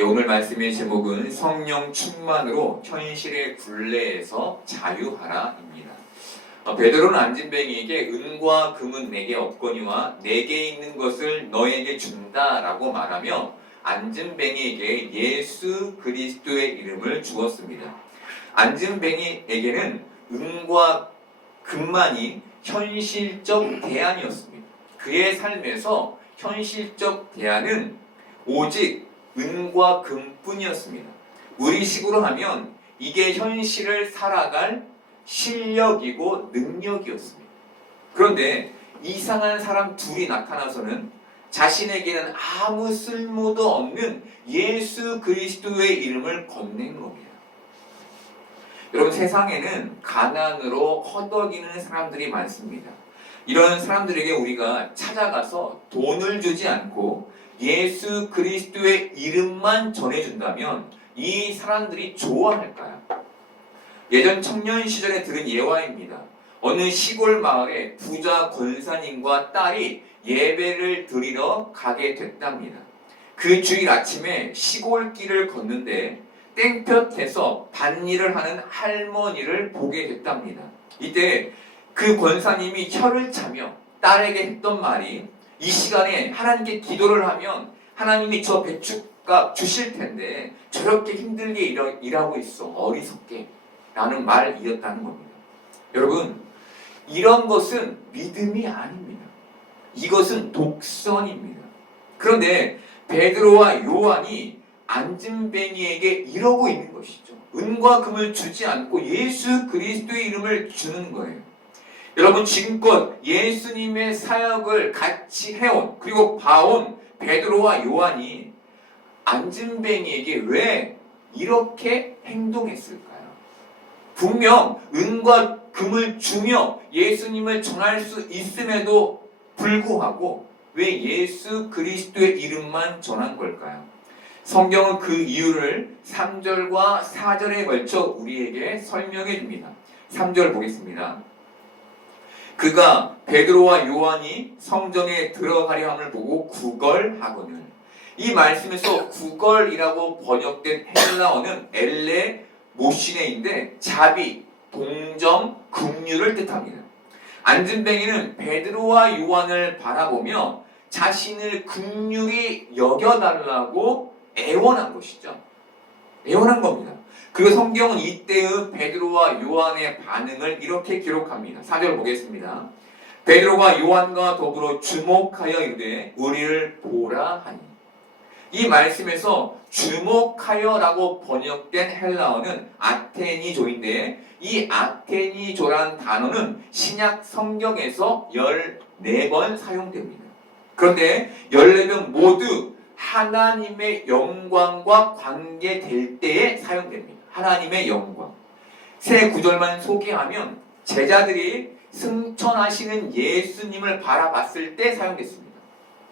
오늘 말씀의 제목은 성령 충만으로 현실의 굴레에서 자유하라입니다. 베드로는 안진뱅이에게 은과 금은 내게 없거니와 내게 있는 것을 너에게 준다라고 말하며 안진뱅이에게 예수 그리스도의 이름을 주었습니다. 안진뱅이에게는 은과 금만이 현실적 대안이었습니다. 그의 삶에서 현실적 대안은 오직 은과 금뿐이었습니다. 우리식으로 하면 이게 현실을 살아갈 실력이고 능력이었습니다. 그런데 이상한 사람 둘이 나타나서는 자신에게는 아무 쓸모도 없는 예수 그리스도의 이름을 건넨 겁니다. 여러분, 세상에는 가난으로 허덕이는 사람들이 많습니다. 이런 사람들에게 우리가 찾아가서 돈을 주지 않고 예수 그리스도의 이름만 전해준다면 이 사람들이 좋아할까요? 예전 청년 시절에 들은 예화입니다. 어느 시골 마을에 부자 권사님과 딸이 예배를 드리러 가게 됐답니다. 그 주일 아침에 시골길을 걷는데 땡볕에서 밭일을 하는 할머니를 보게 됐답니다. 이때 그 권사님이 혀를 차며 딸에게 했던 말이, 이 시간에 하나님께 기도를 하면 하나님이 저 배춧값 주실 텐데 저렇게 힘들게 일하고 있어, 어리석게 라는 말이었다는 겁니다. 여러분, 이런 것은 믿음이 아닙니다. 이것은 독선입니다. 그런데 베드로와 요한이 안진뱅이에게 이러고 있는 것이죠. 은과 금을 주지 않고 예수 그리스도의 이름을 주는 거예요. 여러분, 지금껏 예수님의 사역을 같이 해온, 그리고 봐온 베드로와 요한이 안진뱅이에게 왜 이렇게 행동했을까요? 분명 은과 금을 주며 예수님을 전할 수 있음에도 불구하고 왜 예수 그리스도의 이름만 전한 걸까요? 성경은 그 이유를 3절과 4절에 걸쳐 우리에게 설명해 줍니다. 3절 보겠습니다. 그가 베드로와 요한이 성전에 들어가려 함을 보고 구걸하거늘. 이 말씀에서 구걸이라고 번역된 헬라어는 엘레 모시네인데 자비, 동정, 긍휼을 뜻합니다. 안진뱅이는 베드로와 요한을 바라보며 자신을 긍휼히 여겨달라고 애원한 것이죠. 애원한 겁니다. 그리고 성경은 이때의 베드로와 요한의 반응을 이렇게 기록합니다. 4절 보겠습니다. 베드로가 요한과 더불어 주목하여 이르되 우리를 보라 하니. 이 말씀에서 주목하여라고 번역된 헬라어는 아테니조인데, 이 아테니조란 단어는 신약 성경에서 14번 사용됩니다. 그런데 14번 모두 하나님의 영광과 관계될 때에 사용됩니다. 하나님의 영광. 세 구절만 소개하면 제자들이 승천하시는 예수님을 바라봤을 때 사용됐습니다.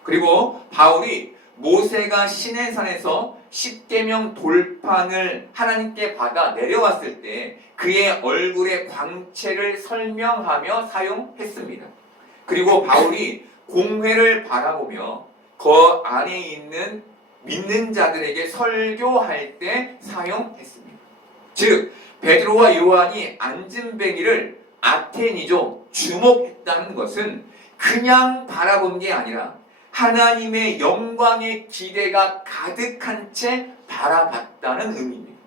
그리고 바울이 모세가 시내산에서 십계명 돌판을 하나님께 받아 내려왔을 때 그의 얼굴의 광채를 설명하며 사용했습니다. 그리고 바울이 공회를 바라보며 그 안에 있는 믿는 자들에게 설교할 때 사용했습니다. 즉, 베드로와 요한이 안진뱅이를 아테니조, 주목했다는 것은 그냥 바라본 게 아니라 하나님의 영광의 기대가 가득한 채 바라봤다는 의미입니다.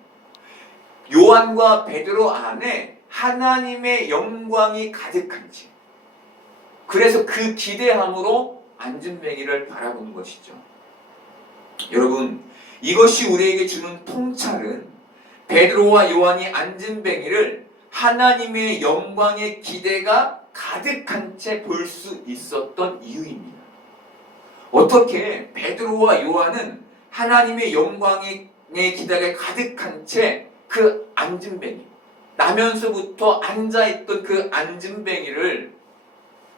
요한과 베드로 안에 하나님의 영광이 가득한 채, 그래서 그 기대함으로 안진뱅이를 바라보는 것이죠. 여러분, 이것이 우리에게 주는 통찰은 베드로와 요한이 안진뱅이를 하나님의 영광의 기대가 가득한 채 볼 수 있었던 이유입니다. 어떻게 베드로와 요한은 하나님의 영광의 기대가 가득한 채 그 안진뱅이, 나면서부터 앉아있던 그 안진뱅이를,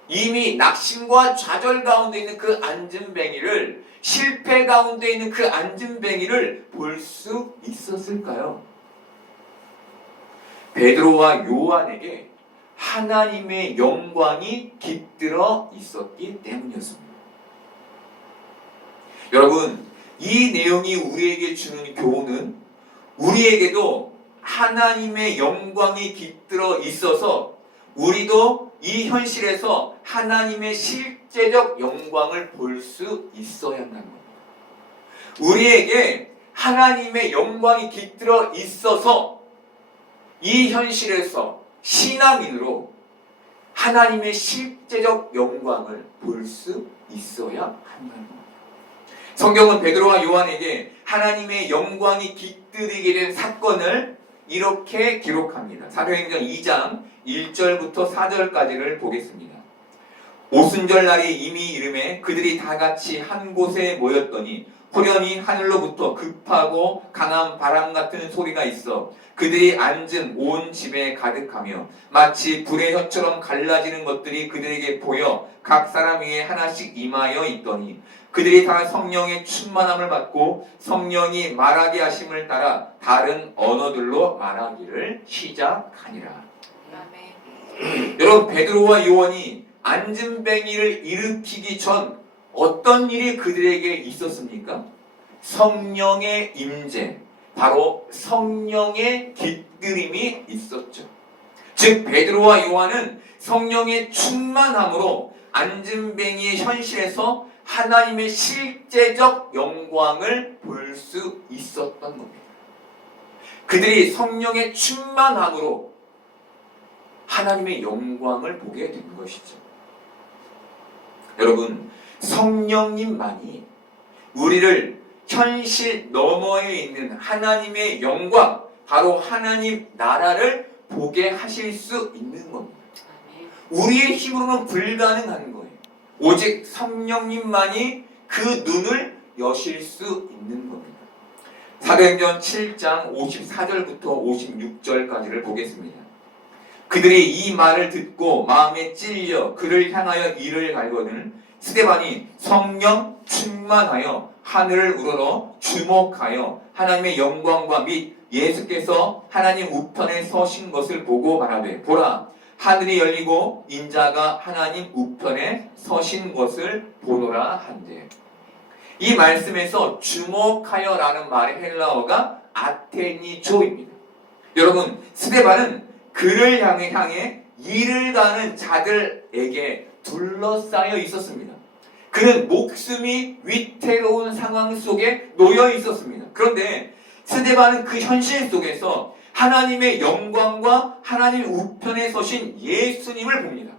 이미 낙심과 좌절 가운데 있는 그 안진뱅이를, 실패 가운데 있는 그 안진뱅이를 볼 수 있었을까요? 베드로와 요한에게 하나님의 영광이 깃들어 있었기 때문이었습니다. 여러분, 이 내용이 우리에게 주는 교훈은 우리에게도 하나님의 영광이 깃들어 있어서 우리도 이 현실에서 하나님의 실제적 영광을 볼 수 있어야 한다는 겁니다. 우리에게 하나님의 영광이 깃들어 있어서 이 현실에서 신앙인으로 하나님의 실제적 영광을 볼 수 있어야 한다는 겁니다. 성경은 베드로와 요한에게 하나님의 영광이 깃들이게 된 사건을 이렇게 기록합니다. 사도행전 2장 1절부터 4절까지를 보겠습니다. 오순절 날이 이미 이름에 그들이 다 같이 한 곳에 모였더니 호련히 하늘로부터 급하고 강한 바람 같은 소리가 있어 그들이 앉은 온 집에 가득하며 마치 불의 혀처럼 갈라지는 것들이 그들에게 보여 각 사람 위에 하나씩 임하여 있더니 그들이 다 성령의 충만함을 받고 성령이 말하게 하심을 따라 다른 언어들로 말하기를 시작하니라. 여러분, 베드로와 요한이 안진뱅이를 일으키기 전 어떤 일이 그들에게 있었습니까? 성령의 임재, 바로 성령의 깃들임이 있었죠. 즉 베드로와 요한은 성령의 충만함으로 안진뱅이의 현실에서 하나님의 실제적 영광을 볼 수 있었던 겁니다. 그들이 성령의 충만함으로 하나님의 영광을 보게 된 것이죠. 여러분, 성령님만이 우리를 현실 너머에 있는 하나님의 영광, 바로 하나님 나라를 보게 하실 수 있는 겁니다. 우리의 힘으로는 불가능한 거예요. 오직 성령님만이 그 눈을 여실 수 있는 겁니다. 사도행전 7장 54절부터 56절까지를 보겠습니다. 그들이 이 말을 듣고 마음에 찔려 그를 향하여 이를 갈거늘 스데반이 성령 충만하여 하늘을 우러러 주목하여 하나님의 영광과 및 예수께서 하나님 우편에 서신 것을 보고 말하되 보라 하늘이 열리고 인자가 하나님 우편에 서신 것을 보노라 한대. 이 말씀에서 주목하여라는 말의 헬라어가 아테니조입니다. 여러분, 스데반은 그를 향해 이를 가는 자들에게 둘러싸여 있었습니다. 그는 목숨이 위태로운 상황 속에 놓여 있었습니다. 그런데 스데반은 그 현실 속에서 하나님의 영광과 하나님 우편에 서신 예수님을 봅니다.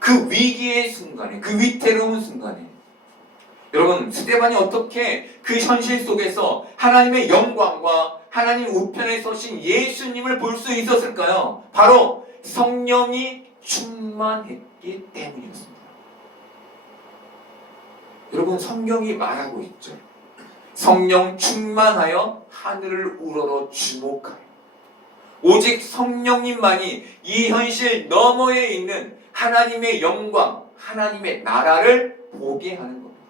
그 위기의 순간에, 그 위태로운 순간에. 여러분, 스데반이 어떻게 그 현실 속에서 하나님의 영광과 하나님 우편에 서신 예수님을 볼 수 있었을까요? 바로 성령이 충만했기 때문이었습니다. 여러분, 성경이 말하고 있죠. 성령 충만하여 하늘을 우러러 주목하여. 오직 성령님만이 이 현실 너머에 있는 하나님의 영광, 하나님의 나라를 보게 하는 겁니다.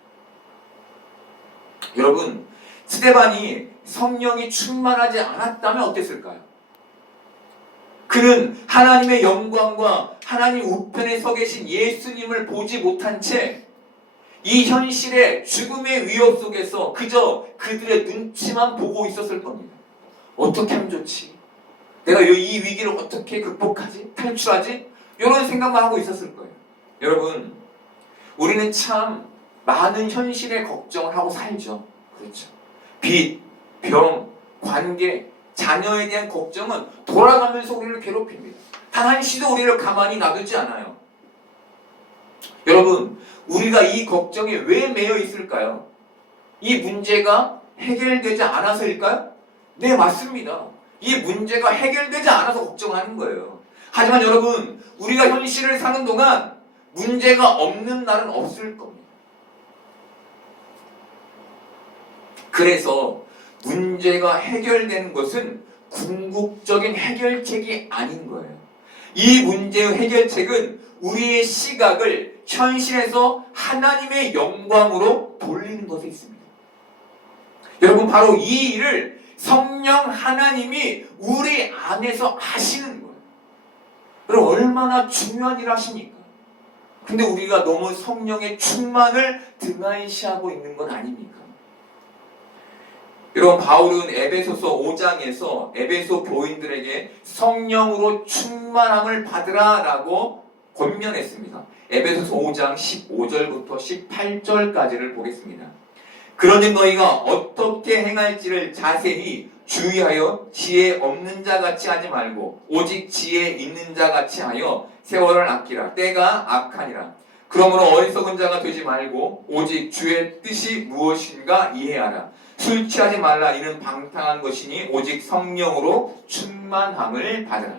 여러분, 스데반이 성령이 충만하지 않았다면 어땠을까요? 그는 하나님의 영광과 하나님 우편에 서 계신 예수님을 보지 못한 채 이 현실의 죽음의 위협 속에서 그저 그들의 눈치만 보고 있었을 겁니다. 어떻게 하면 좋지? 내가 이 위기를 어떻게 극복하지? 탈출하지? 이런 생각만 하고 있었을 거예요. 여러분, 우리는 참 많은 현실의 걱정을 하고 살죠. 그렇죠. 빚, 병, 관계, 자녀에 대한 걱정은 돌아가면서 우리를 괴롭힙니다. 단 한시도 우리를 가만히 놔두지 않아요. 여러분, 우리가 이 걱정에 왜 매여 있을까요? 이 문제가 해결되지 않아서일까요? 네, 맞습니다. 이 문제가 해결되지 않아서 걱정하는 거예요. 하지만 여러분, 우리가 현실을 사는 동안 문제가 없는 날은 없을 겁니다. 그래서 문제가 해결되는 것은 궁극적인 해결책이 아닌 거예요. 이 문제의 해결책은 우리의 시각을 현실에서 하나님의 영광으로 돌리는 것에 있습니다. 여러분, 바로 이 일을 성령 하나님이 우리 안에서 하시는 거예요. 여러분, 얼마나 중요한 일을 하십니까? 근데 우리가 너무 성령의 충만을 등한시하고 있는 건 아닙니까? 여러분, 바울은 에베소서 5장에서 에베소 교인들에게 성령으로 충만함을 받으라라고 권면했습니다. 에베소서 5장 15절부터 18절까지를 보겠습니다. 그러니 너희가 어떻게 행할지를 자세히 주의하여 지혜 없는 자 같이 하지 말고 오직 지혜 있는 자 같이 하여 세월을 아끼라. 때가 악하니라. 그러므로 어리석은 자가 되지 말고 오직 주의 뜻이 무엇인가 이해하라. 술 취하지 말라. 이는 방탕한 것이니 오직 성령으로 충만함을 받으라.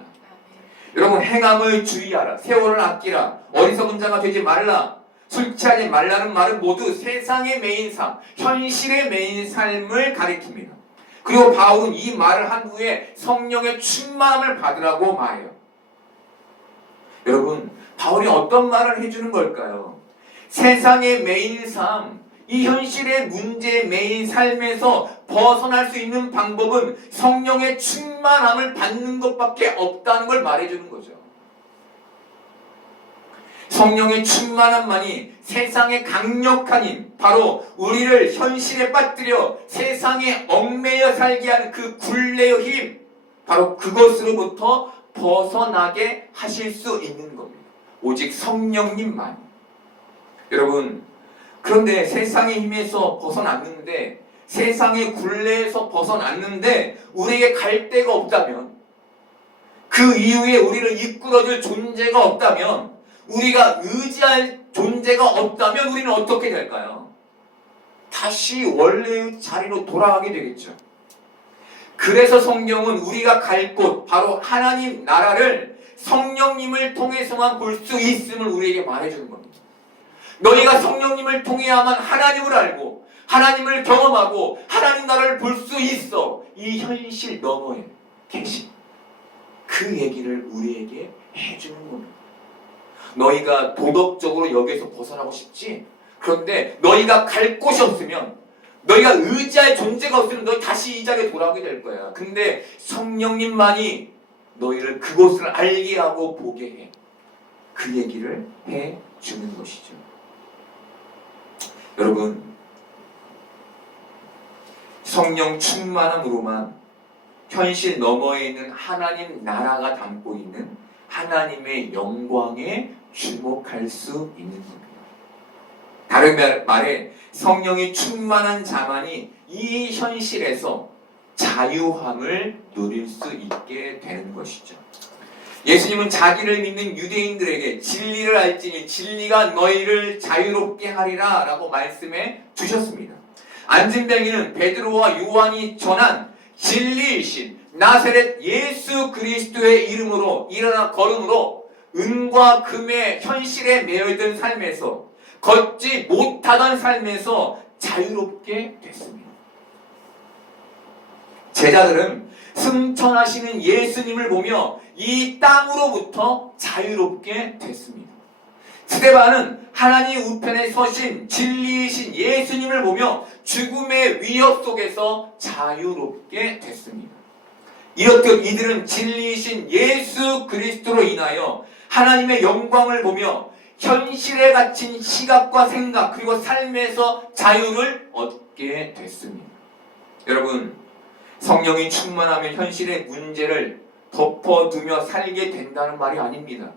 여러분, 행함을 주의하라. 세월을 아끼라. 어리석은 자가 되지 말라. 술 취하지 말라는 말은 모두 세상의 매인 삶, 현실의 매인 삶을 가리킵니다. 그리고 바울은 이 말을 한 후에 성령의 충만함을 받으라고 말해요. 여러분, 바울이 어떤 말을 해주는 걸까요? 세상의 매인 삶, 이 현실의 문제 매인 삶에서 벗어날 수 있는 방법은 성령의 충만함을 받는 것밖에 없다는 걸 말해주는 거죠. 성령의 충만함만이 세상의 강력한 힘, 바로 우리를 현실에 빠뜨려 세상에 얽매여 살게 하는 그 굴레의 힘, 바로 그것으로부터 벗어나게 하실 수 있는 겁니다. 오직 성령님만. 여러분, 그런데 세상의 힘에서 벗어났는데, 세상의 굴레에서 벗어났는데 우리에게 갈 데가 없다면, 그 이후에 우리를 이끌어줄 존재가 없다면, 우리가 의지할 존재가 없다면 우리는 어떻게 될까요? 다시 원래의 자리로 돌아가게 되겠죠. 그래서 성경은 우리가 갈 곳, 바로 하나님 나라를 성령님을 통해서만 볼 수 있음을 우리에게 말해주는 겁니다. 너희가 성령님을 통해야만 하나님을 알고 하나님을 경험하고 하나님 나라를 볼 수 있어. 이 현실 너머에 계신 그 얘기를 우리에게 해주는 겁니다. 너희가 도덕적으로 여기에서 벗어나고 싶지? 그런데 너희가 갈 곳이 없으면, 너희가 의지할 존재가 없으면 너희 다시 이 자리에 돌아오게 될 거야. 근데 성령님만이 너희를 그곳을 알게 하고 보게 해. 그 얘기를 해주는 것이죠. 여러분, 성령 충만함으로만 현실 너머에 있는 하나님 나라가 담고 있는 하나님의 영광에 주목할 수 있는 겁니다. 다른 말에 성령이 충만한 자만이 이 현실에서 자유함을 누릴 수 있게 되는 것이죠. 예수님은 자기를 믿는 유대인들에게 진리를 알지니 진리가 너희를 자유롭게 하리라 라고 말씀해 주셨습니다. 안진뱅이는 베드로와 요한이 전한 진리이신 나사렛 예수 그리스도의 이름으로 일어나 걸음으로 은과 금의 현실에 매여있던 삶에서, 걷지 못하던 삶에서 자유롭게 됐습니다. 제자들은 승천하시는 예수님을 보며 이 땅으로부터 자유롭게 됐습니다. 스데반은 하나님 우편에 서신 진리이신 예수님을 보며 죽음의 위협 속에서 자유롭게 됐습니다. 이렇듯 이들은 진리이신 예수 그리스도로 인하여 하나님의 영광을 보며 현실에 갇힌 시각과 생각 그리고 삶에서 자유를 얻게 됐습니다. 여러분, 성령이 충만하면 현실의 문제를 덮어두며 살게 된다는 말이 아닙니다.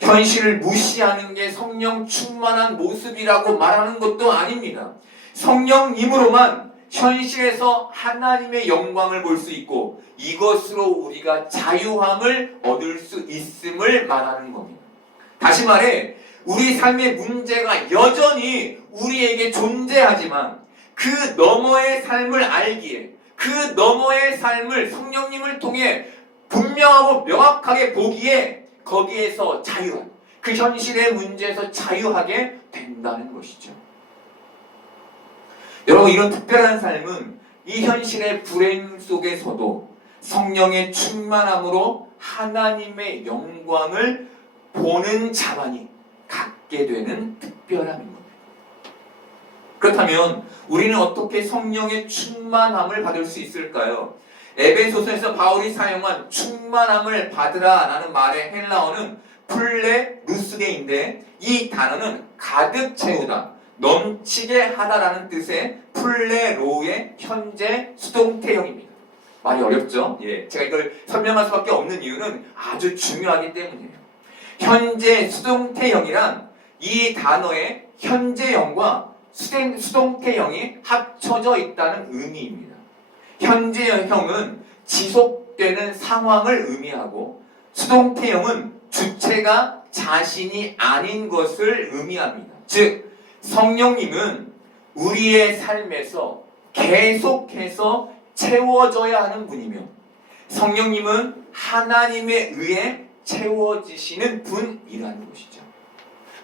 현실을 무시하는 게 성령 충만한 모습이라고 말하는 것도 아닙니다. 성령님으로만 현실에서 하나님의 영광을 볼 수 있고 이것으로 우리가 자유함을 얻을 수 있음을 말하는 겁니다. 다시 말해, 우리 삶의 문제가 여전히 우리에게 존재하지만 그 너머의 삶을 알기에, 그 너머의 삶을 성령님을 통해 분명하고 명확하게 보기에 거기에서 자유한, 그 현실의 문제에서 자유하게 된다는 것이죠. 여러분, 이런 특별한 삶은 이 현실의 불행 속에서도 성령의 충만함으로 하나님의 영광을 보는 자만이 갖게 되는 특별함인 겁니다. 그렇다면 우리는 어떻게 성령의 충만함을 받을 수 있을까요? 에베소서에서 바울이 사용한 충만함을 받으라 라는 말의 헬라어는 플레루스게인데 이 단어는 가득 채우다, 넘치게 하다라는 뜻의 플레로의 현재 수동태형입니다. 많이 어렵죠? 예, 제가 이걸 설명할 수밖에 없는 이유는 아주 중요하기 때문이에요. 현재 수동태형이란 이 단어의 현재형과 수동태형이 합쳐져 있다는 의미입니다. 현재형은 지속되는 상황을 의미하고 수동태형은 주체가 자신이 아닌 것을 의미합니다. 즉, 성령님은 우리의 삶에서 계속해서 채워져야 하는 분이며 성령님은 하나님에 의해 채워지시는 분이라는 것이죠.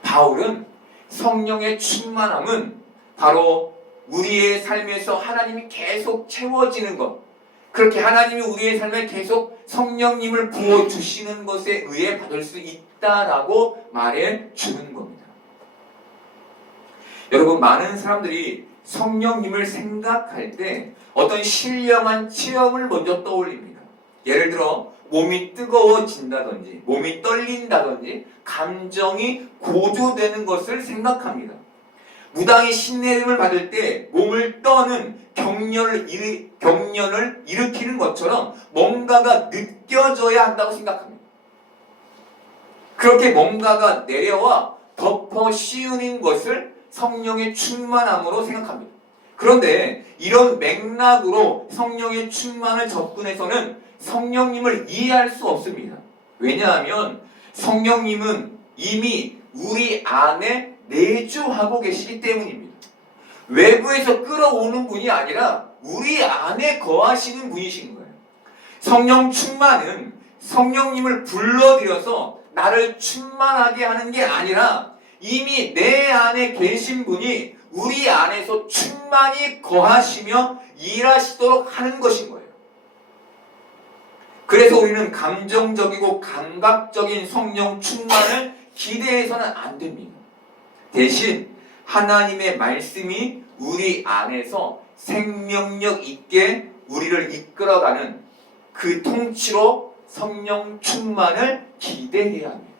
바울은 성령의 충만함은 바로 우리의 삶에서 하나님이 계속 채워지는 것, 그렇게 하나님이 우리의 삶에 계속 성령님을 부어주시는 것에 의해 받을 수 있다라고 말해 주는 겁니다. 여러분, 많은 사람들이 성령님을 생각할 때 어떤 신령한 체험을 먼저 떠올립니다. 예를 들어 몸이 뜨거워진다든지 몸이 떨린다든지 감정이 고조되는 것을 생각합니다. 무당이 신내림을 받을 때 몸을 떠는 경련을 일으키는 것처럼 뭔가가 느껴져야 한다고 생각합니다. 그렇게 뭔가가 내려와 덮어 씌우는 것을 성령의 충만함으로 생각합니다. 그런데 이런 맥락으로 성령의 충만을 접근해서는 성령님을 이해할 수 없습니다. 왜냐하면 성령님은 이미 우리 안에 내주하고 계시기 때문입니다. 외부에서 끌어오는 분이 아니라 우리 안에 거하시는 분이신 거예요. 성령 충만은 성령님을 불러들여서 나를 충만하게 하는 게 아니라 이미 내 안에 계신 분이 우리 안에서 충만히 거하시며 일하시도록 하는 것인 거예요. 그래서 우리는 감정적이고 감각적인 성령 충만을 기대해서는 안 됩니다. 대신 하나님의 말씀이 우리 안에서 생명력 있게 우리를 이끌어가는 그 통치로 성령 충만을 기대해야 합니다.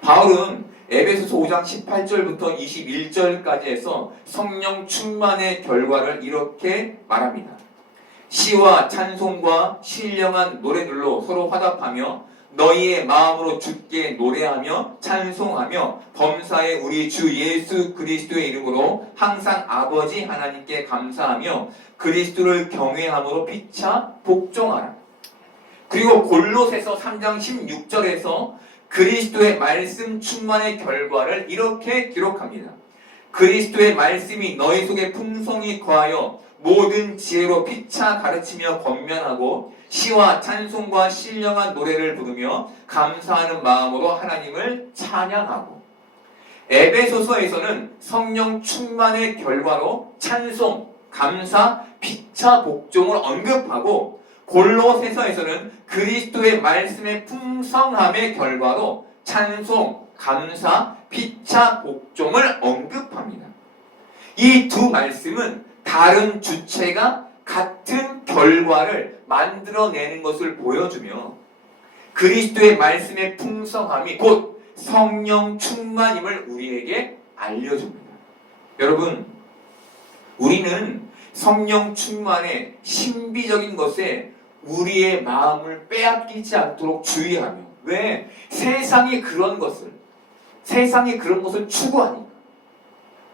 바울은 에베소서 5장 18절부터 21절까지 해서 성령 충만의 결과를 이렇게 말합니다. 시와 찬송과 신령한 노래들로 서로 화답하며 너희의 마음으로 주께 노래하며 찬송하며 범사의 우리 주 예수 그리스도의 이름으로 항상 아버지 하나님께 감사하며 그리스도를 경외함으로 피차 복종하라. 그리고 골로새서 3장 16절에서 그리스도의 말씀 충만의 결과를 이렇게 기록합니다. 그리스도의 말씀이 너희 속에 풍성히 거하여 모든 지혜로 피차 가르치며 권면하고 시와 찬송과 신령한 노래를 부르며 감사하는 마음으로 하나님을 찬양하고, 에베소서에서는 성령 충만의 결과로 찬송, 감사, 피차 복종을 언급하고, 골로새서에서는 그리스도의 말씀의 풍성함의 결과로 찬송, 감사, 피차 복종을 언급합니다. 이 두 말씀은 다른 주체가 같은 결과를 만들어내는 것을 보여주며 그리스도의 말씀의 풍성함이 곧 성령 충만임을 우리에게 알려줍니다. 여러분, 우리는 성령 충만의 신비적인 것에 우리의 마음을 빼앗기지 않도록 주의하며, 왜? 세상이 그런 것을 추구하니까.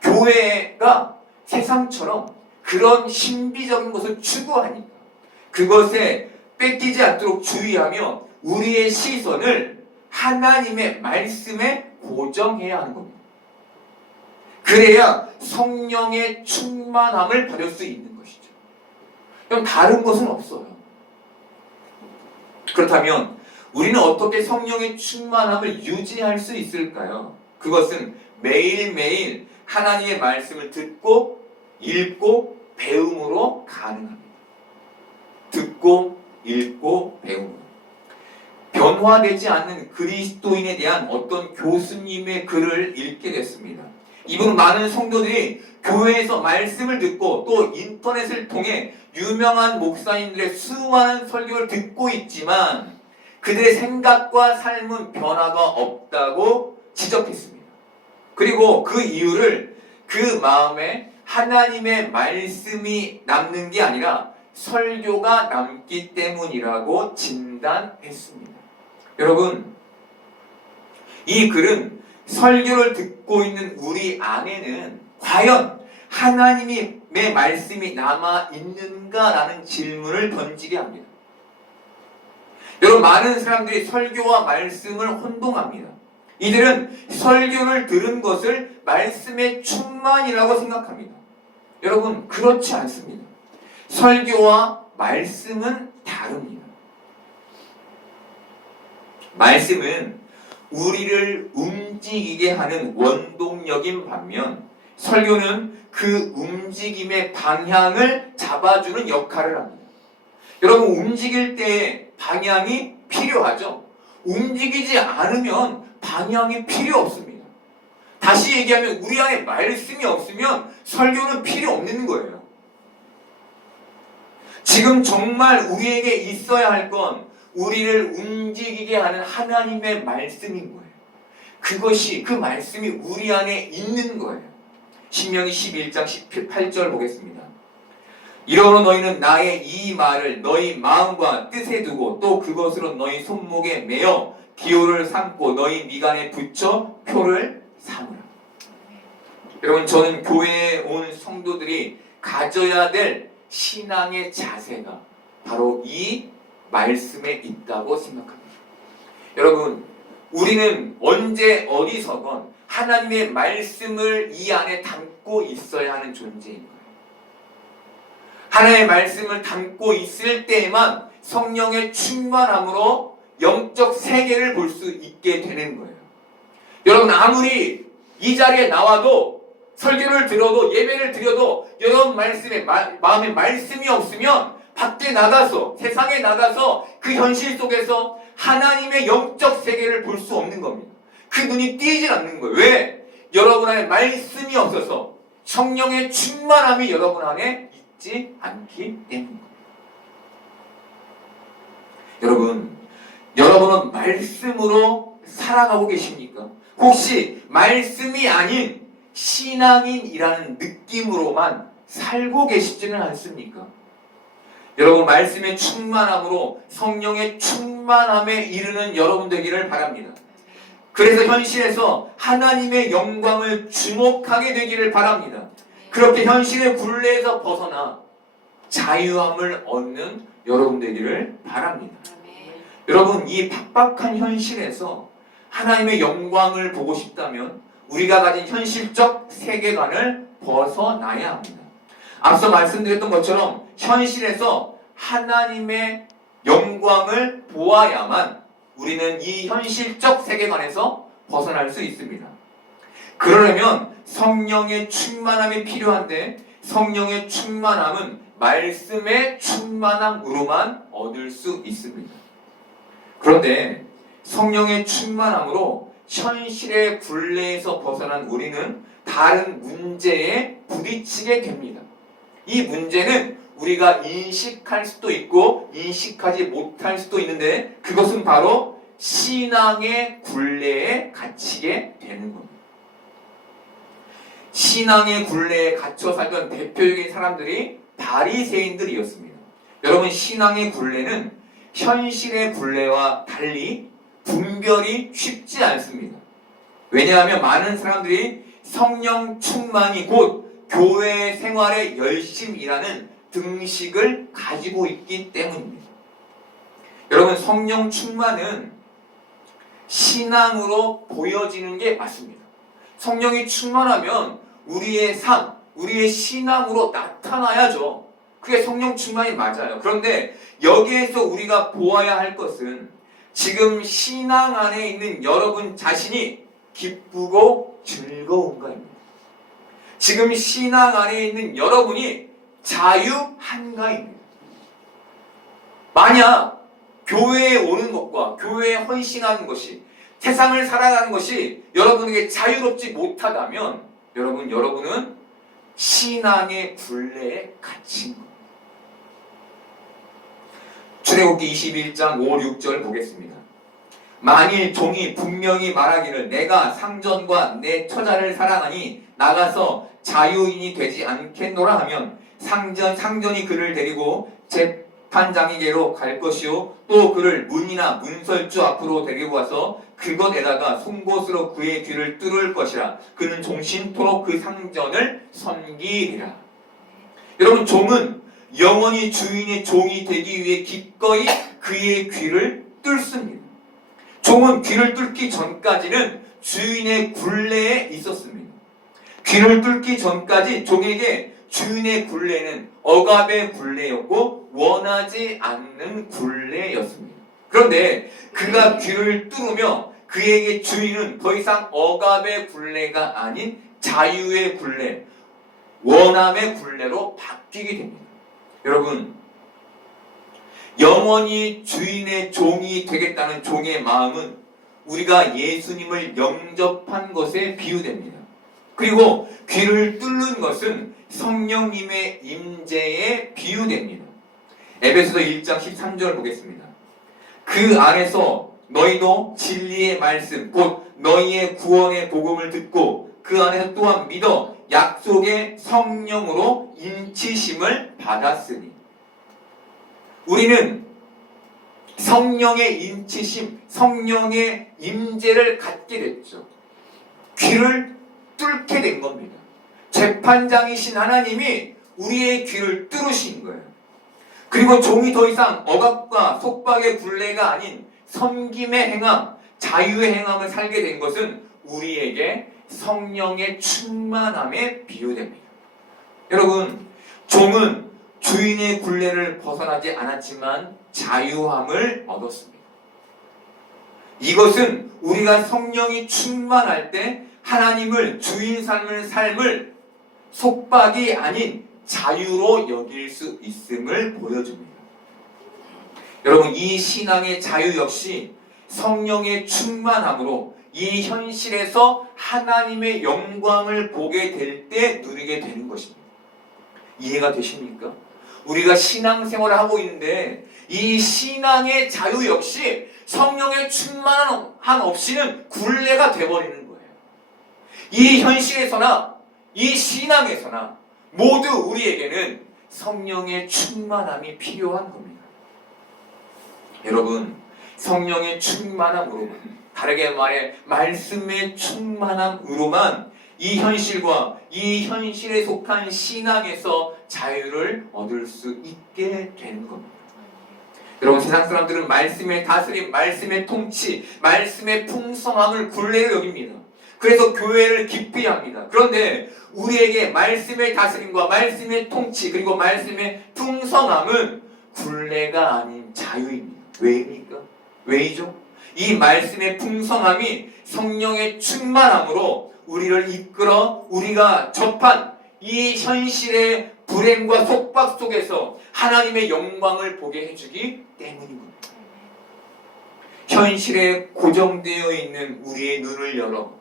교회가 세상처럼 그런 신비적인 것을 추구하니까 그것에 뺏기지 않도록 주의하며 우리의 시선을 하나님의 말씀에 고정해야 하는 겁니다. 그래야 성령의 충만함을 받을 수 있는 것이죠. 그럼 다른 것은 없어요. 그렇다면 우리는 어떻게 성령의 충만함을 유지할 수 있을까요? 그것은 매일매일 하나님의 말씀을 듣고 읽고 배움으로 가능합니다. 듣고 읽고 배움으로. 변화되지 않는 그리스도인에 대한 어떤 교수님의 글을 읽게 됐습니다. 이분은 많은 성도들이 교회에서 말씀을 듣고 또 인터넷을 통해 유명한 목사님들의 수많은 설교를 듣고 있지만 그들의 생각과 삶은 변화가 없다고 지적했습니다. 그리고 그 이유를 그 마음에 하나님의 말씀이 남는 게 아니라 설교가 남기 때문이라고 진단했습니다. 여러분, 이 글은 설교를 듣고 있는 우리 안에는 과연 하나님의 말씀이 남아 있는가라는 질문을 던지게 합니다. 여러분, 많은 사람들이 설교와 말씀을 혼동합니다. 이들은 설교를 들은 것을 말씀의 충만이라고 생각합니다. 여러분, 그렇지 않습니다. 설교와 말씀은 다릅니다. 말씀은 우리를 움직이게 하는 원동력인 반면 설교는 그 움직임의 방향을 잡아주는 역할을 합니다. 여러분, 움직일 때 방향이 필요하죠? 움직이지 않으면 방향이 필요 없습니다. 다시 얘기하면 우리 안에 말씀이 없으면 설교는 필요 없는 거예요. 지금 정말 우리에게 있어야 할 건 우리를 움직이게 하는 하나님의 말씀인 거예요. 그 말씀이 우리 안에 있는 거예요. 신명기 11장 18절 보겠습니다. 이러므로 너희는 나의 이 말을 너희 마음과 뜻에 두고 또 그것으로 너희 손목에 매어 기호를 삼고 너희 미간에 붙여 표를 삼으라. 여러분, 저는 교회에 온 성도들이 가져야 될 신앙의 자세가 바로 이 말씀에 있다고 생각합니다. 여러분, 우리는 언제 어디서건 하나님의 말씀을 이 안에 담고 있어야 하는 존재인 거예요. 하나님의 말씀을 담고 있을 때에만 성령의 충만함으로 영적 세계를 볼 수 있게 되는 거예요. 여러분, 아무리 이 자리에 나와도 설교를 들어도 예배를 드려도 여러분 마음에 말씀이 없으면 밖에 나가서 세상에 나가서 그 현실 속에서 하나님의 영적 세계를 볼 수 없는 겁니다. 그 눈이 띄질 않는 거예요. 왜? 여러분 안에 말씀이 없어서 성령의 충만함이 여러분 안에 있지 않기 때문입니다. 여러분은 말씀으로 살아가고 계십니까? 혹시 말씀이 아닌 신앙인이라는 느낌으로만 살고 계시지는 않습니까? 여러분, 말씀의 충만함으로 성령의 충만함에 이르는 여러분 되기를 바랍니다. 그래서 현실에서 하나님의 영광을 주목하게 되기를 바랍니다. 그렇게 현실의 굴레에서 벗어나 자유함을 얻는 여러분 되기를 바랍니다. 여러분, 이 팍팍한 현실에서 하나님의 영광을 보고 싶다면 우리가 가진 현실적 세계관을 벗어나야 합니다. 앞서 말씀드렸던 것처럼 현실에서 하나님의 영광을 보아야만 우리는 이 현실적 세계관에서 벗어날 수 있습니다. 그러려면 성령의 충만함이 필요한데 성령의 충만함은 말씀의 충만함으로만 얻을 수 있습니다. 그런데 성령의 충만함으로 현실의 굴레에서 벗어난 우리는 다른 문제에 부딪히게 됩니다. 이 문제는 우리가 인식할 수도 있고 인식하지 못할 수도 있는데 그것은 바로 신앙의 굴레에 갇히게 되는 겁니다. 신앙의 굴레에 갇혀 살던 대표적인 사람들이 바리새인들이었습니다. 여러분, 신앙의 굴레는 현실의 굴레와 달리 분별이 쉽지 않습니다. 왜냐하면 많은 사람들이 성령 충만이 곧 교회 생활에 열심히 일하는 등식을 가지고 있기 때문입니다. 여러분, 성령 충만은 신앙으로 보여지는 게 맞습니다. 성령이 충만하면 우리의 삶, 우리의 신앙으로 나타나야죠. 그게 성령 충만이 맞아요. 그런데 여기에서 우리가 보아야 할 것은 지금 신앙 안에 있는 여러분 자신이 기쁘고 즐거운가입니다. 지금 신앙 안에 있는 여러분이 자유한가입니다. 만약 교회에 오는 것과 교회에 헌신하는 것이 세상을 살아가는 것이 여러분에게 자유롭지 못하다면 여러분은 신앙의 굴레에 갇힌 겁니다. 출애굽기 21장 5, 6절 보겠습니다. 만일 종이 분명히 말하기를 내가 상전과 내 처자를 사랑하니 나가서 자유인이 되지 않겠노라 하면 상전이 그를 데리고 재판장에게로 갈 것이요 또 그를 문이나 문설주 앞으로 데리고 와서 그것에다가 송곳으로 그의 귀를 뚫을 것이라. 그는 종신토록 그 상전을 섬기리라. 여러분, 종은 영원히 주인의 종이 되기 위해 기꺼이 그의 귀를 뚫습니다. 종은 귀를 뚫기 전까지는 주인의 굴레에 있었습니다. 귀를 뚫기 전까지 종에게 주인의 굴레는 억압의 굴레였고 원하지 않는 굴레였습니다. 그런데 그가 귀를 뚫으며 그에게 주인은 더 이상 억압의 굴레가 아닌 자유의 굴레, 원함의 굴레로 바뀌게 됩니다. 여러분, 영원히 주인의 종이 되겠다는 종의 마음은 우리가 예수님을 영접한 것에 비유됩니다. 그리고 귀를 뚫는 것은 성령님의 임재에 비유됩니다. 에베소서 1장 13절 보겠습니다. 그 안에서 너희도 진리의 말씀 곧 너희의 구원의 복음을 듣고 그 안에서 또한 믿어 약속의 성령으로 인치심을 받았으니. 우리는 성령의 인치심, 성령의 임재를 갖게 됐죠. 귀를 뚫게 된 겁니다. 재판장이신 하나님이 우리의 귀를 뚫으신 거예요. 그리고 종이 더 이상 억압과 속박의 굴레가 아닌 섬김의 행함, 자유의 행함을 살게 된 것은 우리에게 성령의 충만함에 비유됩니다. 여러분, 종은 주인의 굴레를 벗어나지 않았지만 자유함을 얻었습니다. 이것은 우리가 성령이 충만할 때 하나님을 주인 삶을 속박이 아닌 자유로 여길 수 있음을 보여줍니다. 여러분, 이 신앙의 자유 역시 성령의 충만함으로 이 현실에서 하나님의 영광을 보게 될 때 누리게 되는 것입니다. 이해가 되십니까? 우리가 신앙생활을 하고 있는데 이 신앙의 자유 역시 성령의 충만함 없이는 굴레가 돼버리는 거예요. 이 현실에서나 이 신앙에서나 모두 우리에게는 성령의 충만함이 필요한 겁니다. 여러분, 성령의 충만함으로만, 다르게 말해 말씀의 충만함으로만 이 현실과 이 현실에 속한 신앙에서 자유를 얻을 수 있게 되는 겁니다. 여러분, 세상 사람들은 말씀의 다스림, 말씀의 통치, 말씀의 풍성함을 굴레로 여깁니다. 그래서 교회를 기피 합니다. 그런데 우리에게 말씀의 다스림과 말씀의 통치 그리고 말씀의 풍성함은 굴레가 아닌 자유입니다. 왜입니까? 왜이죠? 이 말씀의 풍성함이 성령의 충만함으로 우리를 이끌어 우리가 접한 이 현실의 불행과 속박 속에서 하나님의 영광을 보게 해주기 때문입니다. 현실에 고정되어 있는 우리의 눈을 열어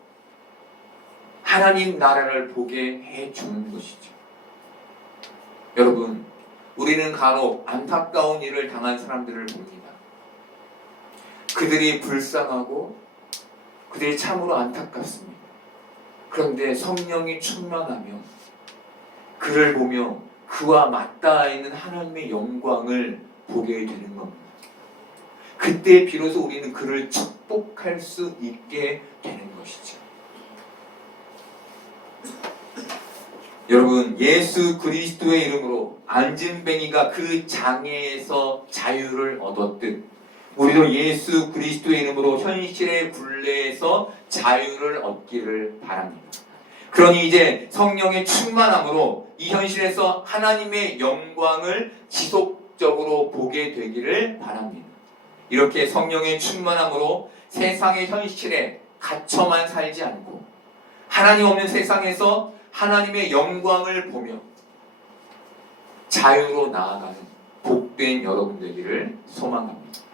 하나님 나라를 보게 해주는 것이죠. 여러분, 우리는 간혹 안타까운 일을 당한 사람들을 봅니다. 그들이 불쌍하고 그들이 참으로 안타깝습니다. 그런데 성령이 충만하면 그를 보며 그와 맞닿아 있는 하나님의 영광을 보게 되는 겁니다. 그때 비로소 우리는 그를 축복할 수 있게 되는 것이죠. 여러분, 예수 그리스도의 이름으로 안진뱅이가 그 장애에서 자유를 얻었듯 우리도 예수 그리스도의 이름으로 현실의 굴레에서 자유를 얻기를 바랍니다. 그러니 이제 성령의 충만함으로 이 현실에서 하나님의 영광을 지속적으로 보게 되기를 바랍니다. 이렇게 성령의 충만함으로 세상의 현실에 갇혀만 살지 않고 하나님 없는 세상에서 하나님의 영광을 보며 자유로 나아가는 복된 여러분 되기를 소망합니다.